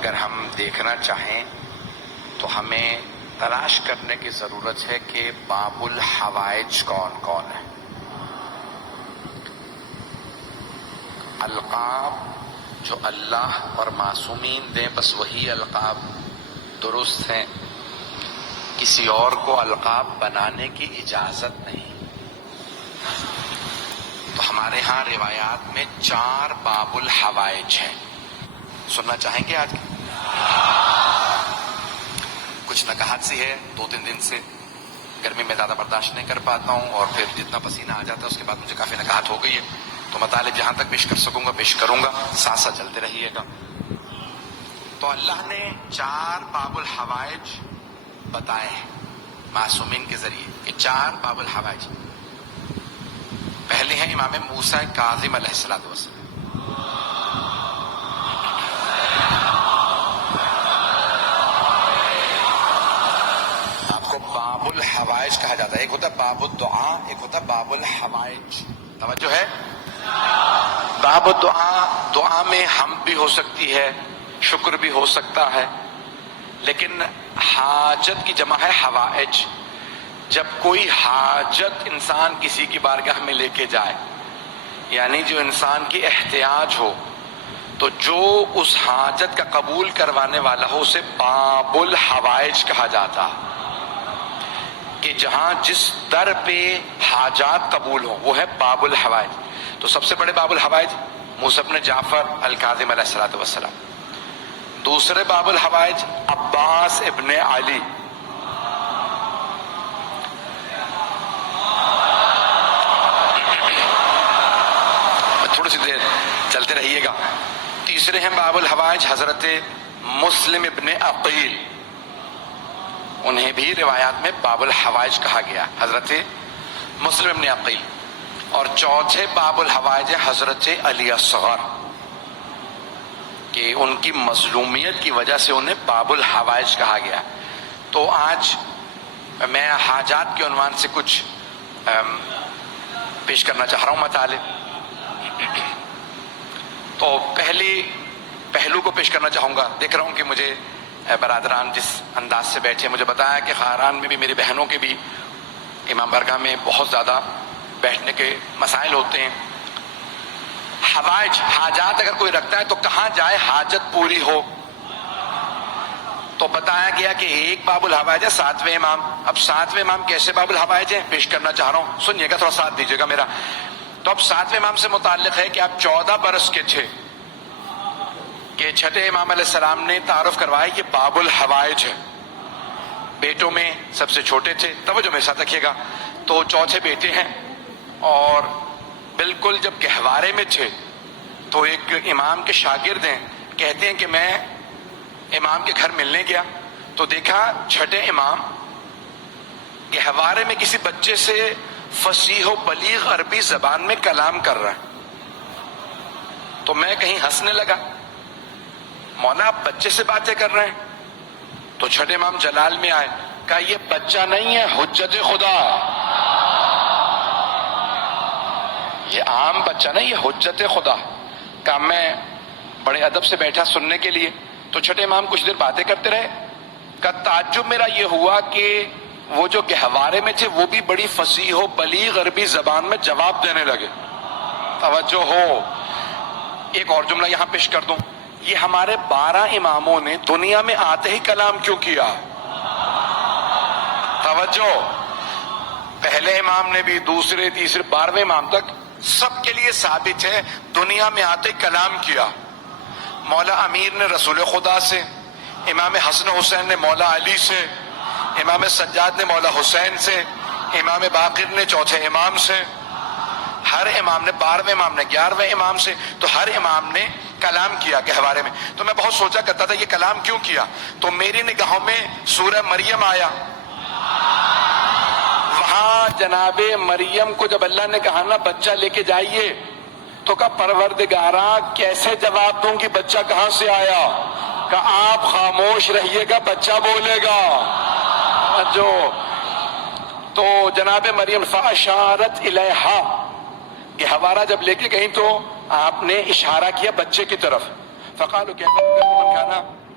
اگر ہم دیکھنا چاہیں تو ہمیں تلاش کرنے کی ضرورت ہے کہ باب الحوائج کون کون ہے. القاب جو اللہ اور معصومین دیں بس وہی القاب درست ہیں، کسی اور کو القاب بنانے کی اجازت نہیں. تو ہمارے ہاں روایات میں 4 باب الحوائج ہیں. سننا چاہیں گے آج؟ کچھ نکاحت سی ہے، 2-3 دن سے گرمی میں زیادہ برداشت نہیں کر پاتا ہوں، اور پھر جتنا پسینہ آ جاتا ہے اس کے بعد مجھے کافی نکاحت ہو گئی ہے. تو مطالب جہاں تک پیش کر سکوں گا پیش کروں گا، ساتھ ساتھ چلتے رہیے گا. تو اللہ نے 4 باب الحوائج بتائے ہیں معصومین کے ذریعے کہ 4 باب الحوائج. پہلے ہیں امام موسیٰ کاظم علیہ السلام. آپ کو باب الحوائج کہا جاتا ہے. ایک ہوتا ہے باب الدعا، ایک ہوتا ہے باب الحوائج. توجہ ہے؟ باب الدعا، دعا میں حمد بھی ہو سکتی ہے، شکر بھی ہو سکتا ہے، لیکن حاجت کی جمع ہے حوائج. جب کوئی حاجت انسان کسی کی بارگاہ میں لے کے جائے، یعنی جو انسان کی احتیاج ہو، تو جو اس حاجت کا قبول کروانے والا ہو اسے باب الحوائج کہا جاتا. کہ جہاں جس در پہ حاجات قبول ہوں وہ ہے باب الحوائج. تو سب سے بڑے باب الحوائج موسیٰ بن جعفر الکاظم علیہ السلام. دوسرے باب الحوائج عباس ابن علی. تھوڑی سی دیر چلتے رہیے گا. تیسرے ہیں باب الحوائج حضرت مسلم ابن عقیل. انہیں بھی روایات میں باب الحوائج کہا گیا، حضرت مسلم ابن عقیل. اور چوتھے باب الحوائج حضرت علی اصغر، کہ ان کی مظلومیت کی وجہ سے انہیں باب الحوائج کہا گیا. تو آج میں حاجات کے عنوان سے کچھ پیش کرنا چاہ رہا ہوں مطالب. تو پہلو کو پیش کرنا چاہوں گا. دیکھ رہا ہوں کہ مجھے برادران جس انداز سے بیٹھے، مجھے بتایا کہ خاران میں بھی میری بہنوں کے بھی امام برگاہ میں بہت زیادہ بیٹھنے کے مسائل ہوتے ہیں. حوائج، حاجات اگر کوئی رکھتا ہے تو کہاں جائے حاجت پوری ہو؟ تو بتایا گیا کہ ایک باب الحوائج ہے 7ویں امام. اب 7ویں امام کیسے باب الحوائج ہیں پیش کرنا چاہ رہا ہوں، سنیے گا، تھوڑا ساتھ دیجیے گا میرا. تو اب 7ویں امام سے متعلق ہے کہ آپ 14 برس کے تھے کہ 6 امام علیہ السلام نے تعارف کروایا یہ باب الحوائج ہے. بیٹوں میں سب سے چھوٹے تھے، توجہ میرے ساتھ رکھیے گا. تو 4 بیٹے ہیں، اور بالکل جب گہوارے میں تھے تو ایک امام کے شاگرد ہیں، کہتے ہیں کہ میں امام کے گھر ملنے گیا تو دیکھا 6 امام گہوارے میں کسی بچے سے فصیح و بلیغ عربی زبان میں کلام کر رہا ہے. تو میں کہیں ہنسنے لگا، مولا آپ بچے سے باتیں کر رہے ہیں؟ تو 6 امام جلال میں آئے، کہا یہ بچہ نہیں ہے، حجت خدا. یہ عام بچہ نہیں، یہ حجت خدا. کہا میں بڑے ادب سے بیٹھا سننے کے لیے. تو 6 امام کچھ دیر باتیں کرتے رہے. کہا تعجب میرا یہ ہوا کہ وہ جو گہوارے میں تھے وہ بھی بڑی فصیح و بلیغ عربی زبان میں جواب دینے لگے. توجہ ہو. ایک اور جملہ یہاں پیش کر دوں، یہ ہمارے 12 اماموں نے دنیا میں آتے ہی کلام کیوں کیا؟ توجہ. پہلے امام نے بھی، دوسرے، تیسرے، 12ویں امام تک سب کے لیے ثابت ہے دنیا میں آتے ہی کلام کیا. مولا امیر نے رسول خدا سے، امام حسن حسین نے مولا علی سے، امام سجاد نے مولا حسین سے، امام باقر نے 4تھے امام سے، ہر امام نے، 12ویں امام نے 11ویں امام سے. تو ہر امام نے کلام کیا گہوارے میں. تو میں بہت سوچا کرتا تھا یہ کلام کیوں کیا. تو میری نگاہوں میں سورہ مریم آیا. وہاں جناب مریم کو جب اللہ نے کہا نا بچہ لے کے جائیے، تو کہا پروردگارا کیسے جواب دوں کہ بچہ کہاں سے آیا؟ کہا آپ خاموش رہیے گا، بچہ بولے گا. جو تو جناب مریم فاشارت الیہا، گہوارہ جب لے کے گئی تو آپ نے اشارہ کیا بچے کی طرف. فقالوا کیف نکلم من کان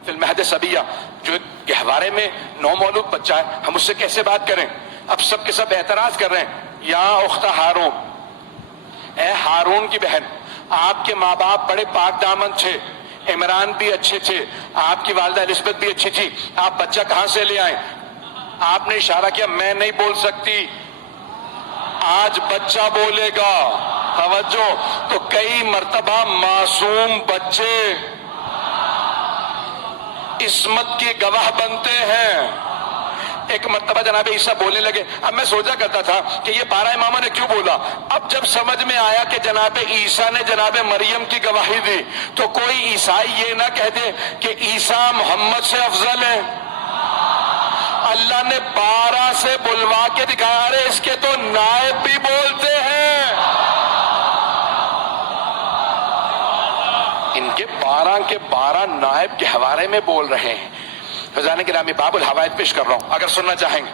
فی المہد صبیہ، جو ایک گہوارے میں نومولود بچہ ہے، ہم اس سے کیسے بات کریں؟ اب سب کے سب اعتراض کر رہے ہیں، یا اخت ہارون، اے ہارون کی بہن، آپ کے ماں باپ بڑے پاک دامن تھے، عمران بھی اچھے تھے، آپ کی والدہ الزبتھ بھی اچھی تھی، آپ بچہ کہاں سے لے آئیں؟ آپ نے اشارہ کیا، میں نہیں بول سکتی، آج بچہ بولے گا۔ توجہ، تو کئی مرتبہ معصوم بچے عصمت کے گواہ بنتے ہیں۔ ایک مرتبہ جناب عیسیٰ بولنے لگے، اب میں سوچا کرتا تھا کہ یہ 12 اماموں نے کیوں بولا، اب جب سمجھ میں آیا کہ جناب عیسیٰ نے جناب مریم کی گواہی دی، تو کوئی عیسائی یہ نہ کہہ دے کہ عیسیٰ محمد سے افضل ہے۔ اللہ نے 12 سے بلوا کے دکھایا، ارے اس کے تو نائب بھی بولتے ہیں، ان کے 12 کے 12 نائب کے حوالے میں بول رہے ہیں۔ فضان گرامی، باب الحوائج پیش کر رہا ہوں، اگر سننا چاہیں گے۔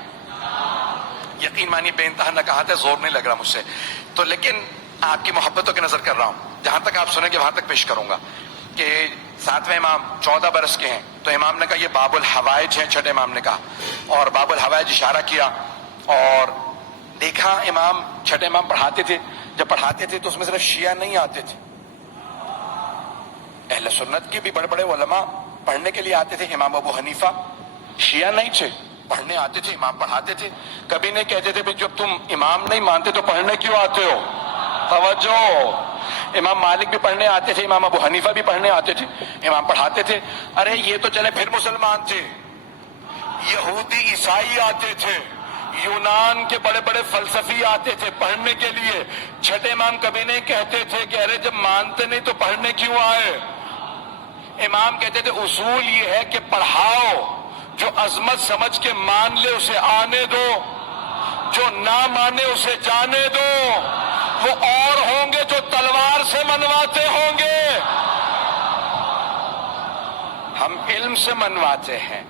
یقین مانی بے انتہا نہ کہا تھا، زور نہیں لگ رہا مجھ سے تو، لیکن آپ کی محبتوں کی نظر کر رہا ہوں، جہاں تک آپ سنیں گے وہاں تک پیش کروں گا۔ کہ 7ویں امام 14 برس کے ہیں، تو امام نے کہا یہ باب الحوائج ہے، چھٹے امام نے کہا، اور باب الحوائج اشارہ کیا، اور دیکھا امام چھٹے امام پڑھاتے تھے، جب پڑھاتے تھے تو اس میں صرف شیعہ نہیں آتے تھے، اہل سنت کے بھی بڑے بڑے علماء پڑھنے کے لیے آتے تھے۔ امام ابو حنیفہ شیعہ نہیں تھے، پڑھنے آتے تھے، امام پڑھاتے تھے، کبھی نہیں کہتے تھے جب تم امام نہیں مانتے تو پڑھنے کیوں آتے ہو۔ توجہ، امام مالک بھی پڑھنے آتے تھے، امام ابو حنیفہ بھی پڑھنے آتے تھے، امام پڑھاتے تھے۔ ارے یہ تو چلے پھر مسلمان تھے، یہودی عیسائی آتے تھے، یونان کے بڑے بڑے فلسفی آتے تھے پڑھنے کے لیے، چھٹے امام کبھی نہیں کہتے تھے کہ ارے جب مانتے نہیں تو پڑھنے کیوں آئے۔ امام کہتے تھے اصول یہ ہے کہ پڑھاؤ، جو عظمت سمجھ کے مان لے اسے آنے دو، جو نہ مانے اسے جانے دو، وہ اور ہوں گے جو تلوار سے منواتے ہوں گے، ہم علم سے منواتے ہیں۔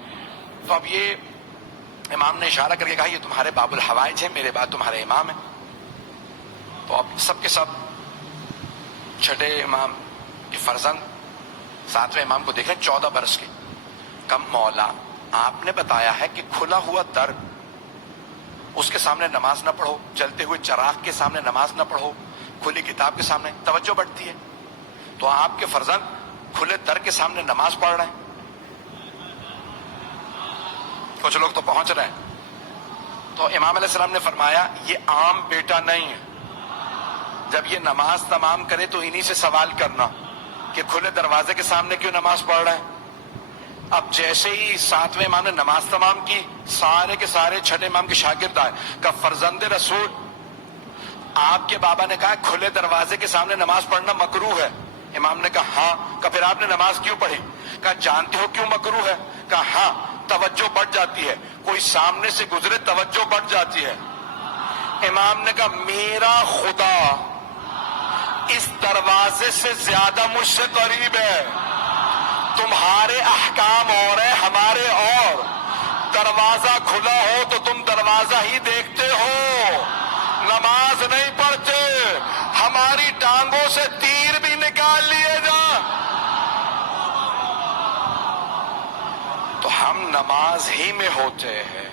تو اب یہ امام نے اشارہ کر کے کہا یہ تمہارے باب الحوائج ہیں، میرے بعد تمہارے امام ہیں۔ تو اب سب کے سب چھٹے امام کے فرزند 7ویں امام کو دیکھیں 14 برس کے، کم مولا آپ نے بتایا ہے کہ کھلا ہوا در، اس کے سامنے نماز نہ پڑھو، جلتے ہوئے چراغ کے سامنے نماز نہ پڑھو، کھلی کتاب کے سامنے توجہ بڑھتی ہے۔ تو آپ کے فرزند کھلے در کے سامنے نماز پڑھ رہے ہیں، کچھ لوگ تو پہنچ رہے ہیں۔ تو امام علیہ السلام نے فرمایا یہ عام بیٹا نہیں ہے، جب یہ نماز تمام کرے تو انہی سے سوال کرنا کہ کھلے دروازے کے سامنے کیوں نماز پڑھ رہے ہیں۔ اب جیسے ہی 7ویں امام نے نماز تمام کی، سارے کے سارے چھٹے امام کے شاگرد آئے، کہ فرزند رسول آپ کے بابا نے کہا کھلے دروازے کے سامنے نماز پڑھنا مکروہ ہے۔ امام نے کہا ہاں۔ کہ پھر آپ نے نماز کیوں پڑھی؟ کہا جانتے ہو کیوں مکروہ ہے؟ کہا ہاں، توجہ بڑھ جاتی ہے، کوئی سامنے سے گزرے توجہ بڑھ جاتی ہے۔ امام نے کہا میرا خدا اس دروازے سے زیادہ مجھ سے قریب ہے، تمہارے احکام اور ہیں ہمارے اور، دروازہ کھلا ہو تو تم دروازہ ہی دیکھتے ہو، نماز نہیں پڑھتے، ہماری ٹانگوں سے تیر بھی نکال لیے جا تو ہم نماز ہی میں ہوتے ہیں۔